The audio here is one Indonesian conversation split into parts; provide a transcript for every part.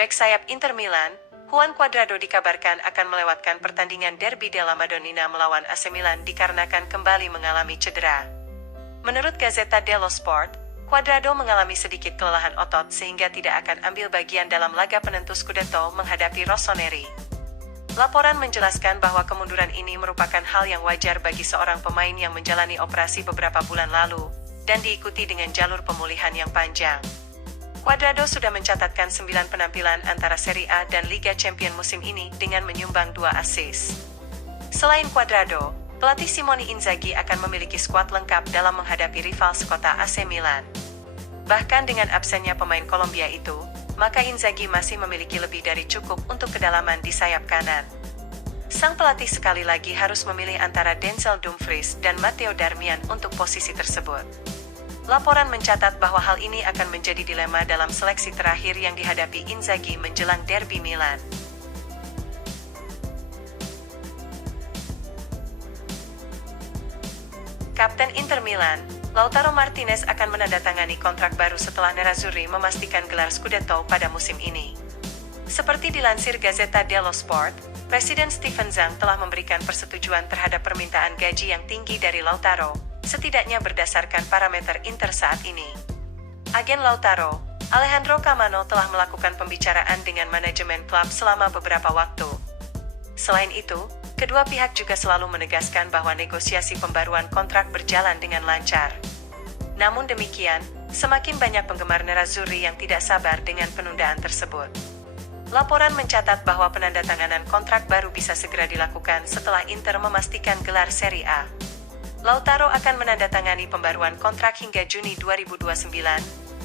bek sayap Inter Milan, Juan Cuadrado dikabarkan akan melewatkan pertandingan Derby della Madonnina melawan AC Milan dikarenakan kembali mengalami cedera. Menurut Gazzetta dello Sport, Cuadrado mengalami sedikit kelelahan otot sehingga tidak akan ambil bagian dalam laga penentu Scudetto menghadapi Rossoneri. Laporan menjelaskan bahwa kemunduran ini merupakan hal yang wajar bagi seorang pemain yang menjalani operasi beberapa bulan lalu, dan diikuti dengan jalur pemulihan yang panjang. Cuadrado sudah mencatatkan 9 penampilan antara Serie A dan Liga Champions musim ini dengan menyumbang 2 assist. Selain Cuadrado, pelatih Simone Inzaghi akan memiliki skuad lengkap dalam menghadapi rival sekota AC Milan. Bahkan dengan absennya pemain Kolombia itu, maka Inzaghi masih memiliki lebih dari cukup untuk kedalaman di sayap kanan. Sang pelatih sekali lagi harus memilih antara Denzel Dumfries dan Matteo Darmian untuk posisi tersebut. Laporan mencatat bahwa hal ini akan menjadi dilema dalam seleksi terakhir yang dihadapi Inzaghi menjelang Derby Milan. Kapten Inter Milan, Lautaro Martinez akan menandatangani kontrak baru setelah Nerazzurri memastikan gelar Scudetto pada musim ini. Seperti dilansir Gazzetta dello Sport, Presiden Steven Zhang telah memberikan persetujuan terhadap permintaan gaji yang tinggi dari Lautaro, setidaknya berdasarkan parameter Inter saat ini. Agen Lautaro, Alejandro Camano telah melakukan pembicaraan dengan manajemen klub selama beberapa waktu. Selain itu, kedua pihak juga selalu menegaskan bahwa negosiasi pembaruan kontrak berjalan dengan lancar. Namun demikian, semakin banyak penggemar Nerazzurri yang tidak sabar dengan penundaan tersebut. Laporan mencatat bahwa penandatanganan kontrak baru bisa segera dilakukan setelah Inter memastikan gelar Serie A. Lautaro akan menandatangani pembaruan kontrak hingga Juni 2029,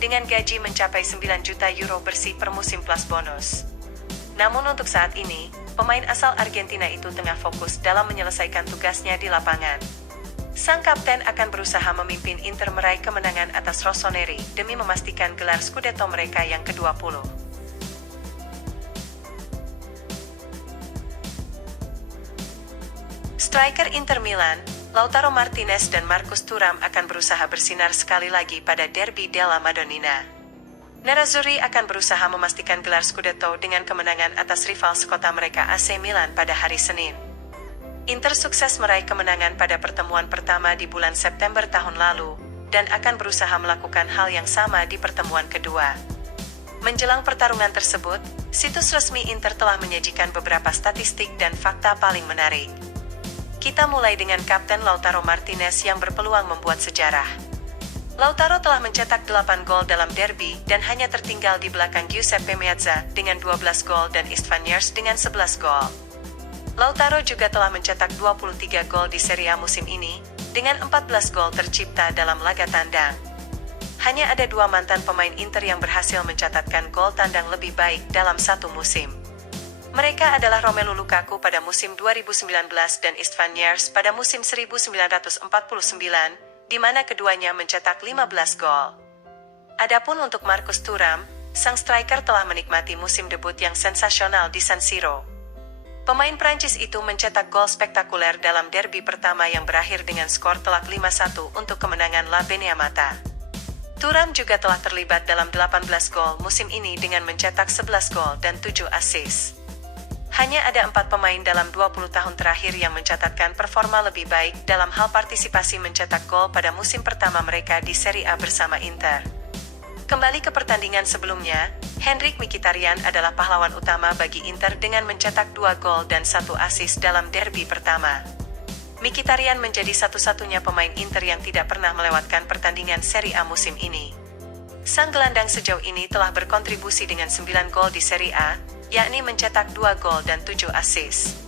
dengan gaji mencapai 9 juta euro bersih per musim plus bonus. Namun untuk saat ini, pemain asal Argentina itu tengah fokus dalam menyelesaikan tugasnya di lapangan. Sang kapten akan berusaha memimpin Inter meraih kemenangan atas Rossoneri demi memastikan gelar Scudetto mereka yang ke-20. Striker Inter Milan, Lautaro Martinez dan Marcus Thuram akan berusaha bersinar sekali lagi pada Derby della Madonnina. Nerazzurri akan berusaha memastikan gelar Scudetto dengan kemenangan atas rival sekota mereka AC Milan pada hari Senin. Inter sukses meraih kemenangan pada pertemuan pertama di bulan September tahun lalu, dan akan berusaha melakukan hal yang sama di pertemuan kedua. Menjelang pertarungan tersebut, situs resmi Inter telah menyajikan beberapa statistik dan fakta paling menarik. Kita mulai dengan Kapten Lautaro Martinez yang berpeluang membuat sejarah. Lautaro telah mencetak 8 gol dalam derby dan hanya tertinggal di belakang Giuseppe Meazza dengan 12 gol dan Istvan Yerz dengan 11 gol. Lautaro juga telah mencetak 23 gol di Serie A musim ini, dengan 14 gol tercipta dalam laga tandang. Hanya ada 2 mantan pemain Inter yang berhasil mencatatkan gol tandang lebih baik dalam satu musim. Mereka adalah Romelu Lukaku pada musim 2019 dan Istvan Yerz pada musim 1949, di mana keduanya mencetak 15 gol. Adapun untuk Marcus Thuram, sang striker telah menikmati musim debut yang sensasional di San Siro. Pemain Prancis itu mencetak gol spektakuler dalam derby pertama yang berakhir dengan skor telak 5-1 untuk kemenangan La Beneamata. Thuram juga telah terlibat dalam 18 gol musim ini dengan mencetak 11 gol dan 7 assist. Hanya ada 4 pemain dalam 20 tahun terakhir yang mencatatkan performa lebih baik dalam hal partisipasi mencetak gol pada musim pertama mereka di Serie A bersama Inter. Kembali ke pertandingan sebelumnya, Henrikh Mkhitaryan adalah pahlawan utama bagi Inter dengan mencetak 2 gol dan 1 assist dalam derby pertama. Mkhitaryan menjadi satu-satunya pemain Inter yang tidak pernah melewatkan pertandingan Serie A musim ini. Sang gelandang sejauh ini telah berkontribusi dengan 9 gol di Serie A, yakni mencetak 2 gol dan 7 assist.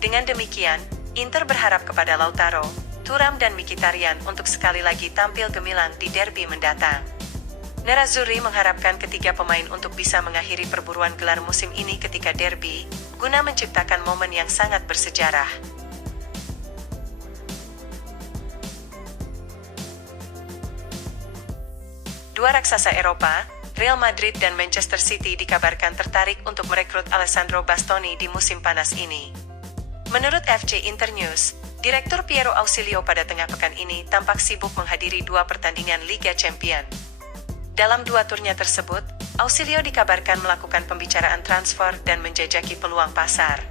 Dengan demikian, Inter berharap kepada Lautaro, Thuram dan Mkhitaryan untuk sekali lagi tampil gemilang di derby mendatang. Nerazzurri mengharapkan ketiga pemain untuk bisa mengakhiri perburuan gelar musim ini ketika derby, guna menciptakan momen yang sangat bersejarah. Dua raksasa Eropa, Real Madrid dan Manchester City dikabarkan tertarik untuk merekrut Alessandro Bastoni di musim panas ini. Menurut FC Internews, Direktur Piero Ausilio pada tengah pekan ini tampak sibuk menghadiri 2 pertandingan Liga Champions. Dalam 2 turnya tersebut, Ausilio dikabarkan melakukan pembicaraan transfer dan menjajaki peluang pasar.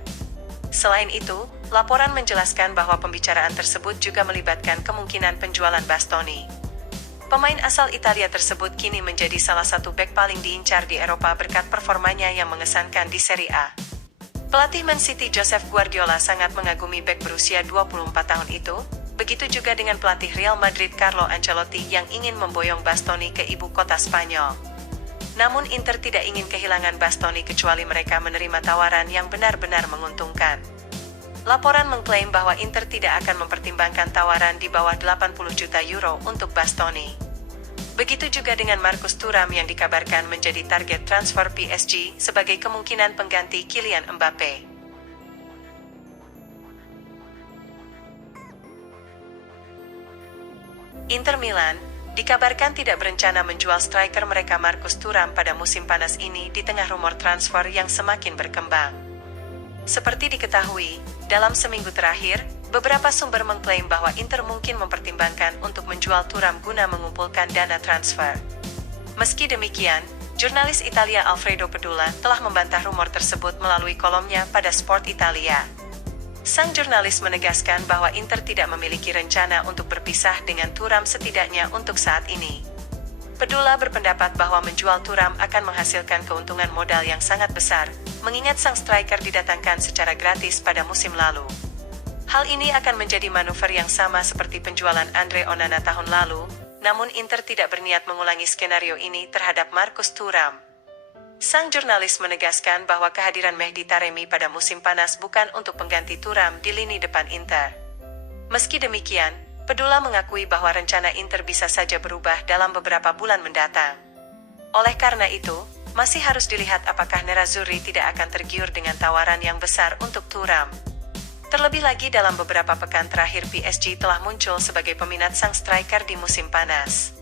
Selain itu, laporan menjelaskan bahwa pembicaraan tersebut juga melibatkan kemungkinan penjualan Bastoni. Pemain asal Italia tersebut kini menjadi salah satu bek paling diincar di Eropa berkat performanya yang mengesankan di Serie A. Pelatih Man City Josep Guardiola sangat mengagumi bek berusia 24 tahun itu, begitu juga dengan pelatih Real Madrid Carlo Ancelotti yang ingin memboyong Bastoni ke ibu kota Spanyol. Namun Inter tidak ingin kehilangan Bastoni kecuali mereka menerima tawaran yang benar-benar menguntungkan. Laporan mengklaim bahwa Inter tidak akan mempertimbangkan tawaran di bawah 80 juta euro untuk Bastoni. Begitu juga dengan Marcus Thuram yang dikabarkan menjadi target transfer PSG sebagai kemungkinan pengganti Kylian Mbappe. Inter Milan dikabarkan tidak berencana menjual striker mereka Marcus Thuram pada musim panas ini di tengah rumor transfer yang semakin berkembang. Seperti diketahui, dalam seminggu terakhir, beberapa sumber mengklaim bahwa Inter mungkin mempertimbangkan untuk menjual Thuram guna mengumpulkan dana transfer. Meski demikian, jurnalis Italia Alfredo Pedula telah membantah rumor tersebut melalui kolomnya pada Sport Italia. Sang jurnalis menegaskan bahwa Inter tidak memiliki rencana untuk berpisah dengan Thuram setidaknya untuk saat ini. Pedula berpendapat bahwa menjual Thuram akan menghasilkan keuntungan modal yang sangat besar, mengingat sang striker didatangkan secara gratis pada musim lalu. Hal ini akan menjadi manuver yang sama seperti penjualan Andre Onana tahun lalu, namun Inter tidak berniat mengulangi skenario ini terhadap Marcus Thuram. Sang jurnalis menegaskan bahwa kehadiran Mehdi Taremi pada musim panas bukan untuk pengganti Thuram di lini depan Inter. Meski demikian, Pedula mengakui bahwa rencana Inter bisa saja berubah dalam beberapa bulan mendatang. Oleh karena itu, masih harus dilihat apakah Nerazzurri tidak akan tergiur dengan tawaran yang besar untuk Thuram. Terlebih lagi dalam beberapa pekan terakhir PSG telah muncul sebagai peminat sang striker di musim panas.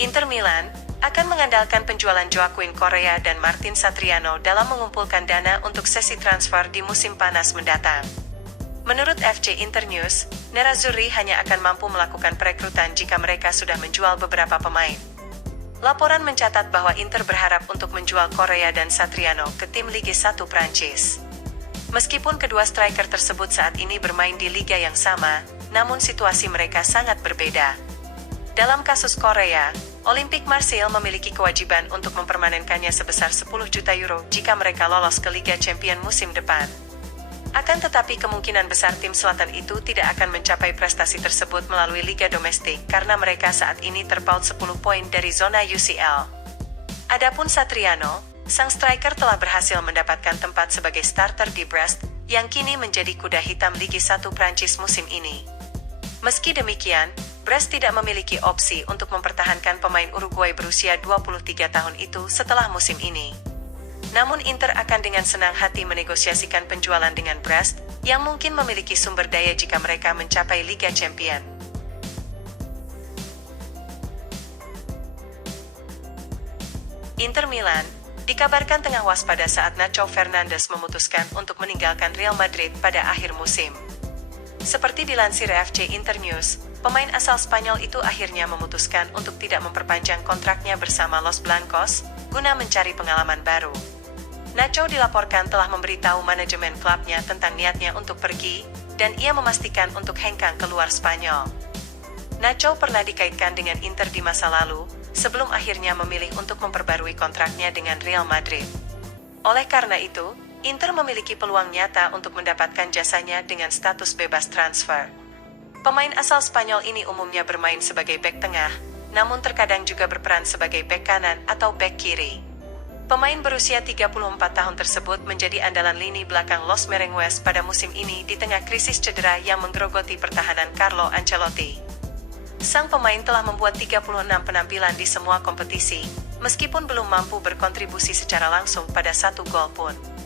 Inter Milan akan mengandalkan penjualan Joaquin Correa dan Martin Satriano dalam mengumpulkan dana untuk sesi transfer di musim panas mendatang. Menurut FC Internews, Nerazzurri hanya akan mampu melakukan perekrutan jika mereka sudah menjual beberapa pemain. Laporan mencatat bahwa Inter berharap untuk menjual Correa dan Satriano ke tim Ligue 1 Prancis. Meskipun kedua striker tersebut saat ini bermain di liga yang sama, namun situasi mereka sangat berbeda. Dalam kasus Correa, Olympique Marseille memiliki kewajiban untuk mempermanenkannya sebesar 10 juta euro jika mereka lolos ke Liga Champions musim depan. Akan tetapi kemungkinan besar tim selatan itu tidak akan mencapai prestasi tersebut melalui liga domestik karena mereka saat ini terpaut 10 poin dari zona UCL. Adapun Satriano, sang striker telah berhasil mendapatkan tempat sebagai starter di Brest, yang kini menjadi kuda hitam Ligue 1 Prancis musim ini. Meski demikian, Brest tidak memiliki opsi untuk mempertahankan pemain Uruguay berusia 23 tahun itu setelah musim ini. Namun Inter akan dengan senang hati menegosiasikan penjualan dengan Brest, yang mungkin memiliki sumber daya jika mereka mencapai Liga Champions. Inter Milan dikabarkan tengah waspada saat Nacho Fernandes memutuskan untuk meninggalkan Real Madrid pada akhir musim. Seperti dilansir FC Internews, pemain asal Spanyol itu akhirnya memutuskan untuk tidak memperpanjang kontraknya bersama Los Blancos, guna mencari pengalaman baru. Nacho dilaporkan telah memberitahu manajemen klubnya tentang niatnya untuk pergi, dan ia memastikan untuk hengkang keluar Spanyol. Nacho pernah dikaitkan dengan Inter di masa lalu, sebelum akhirnya memilih untuk memperbarui kontraknya dengan Real Madrid. Oleh karena itu, Inter memiliki peluang nyata untuk mendapatkan jasanya dengan status bebas transfer. Pemain asal Spanyol ini umumnya bermain sebagai bek tengah, namun terkadang juga berperan sebagai bek kanan atau bek kiri. Pemain berusia 34 tahun tersebut menjadi andalan lini belakang Los Merengues pada musim ini di tengah krisis cedera yang menggerogoti pertahanan Carlo Ancelotti. Sang pemain telah membuat 36 penampilan di semua kompetisi, meskipun belum mampu berkontribusi secara langsung pada 1 gol pun.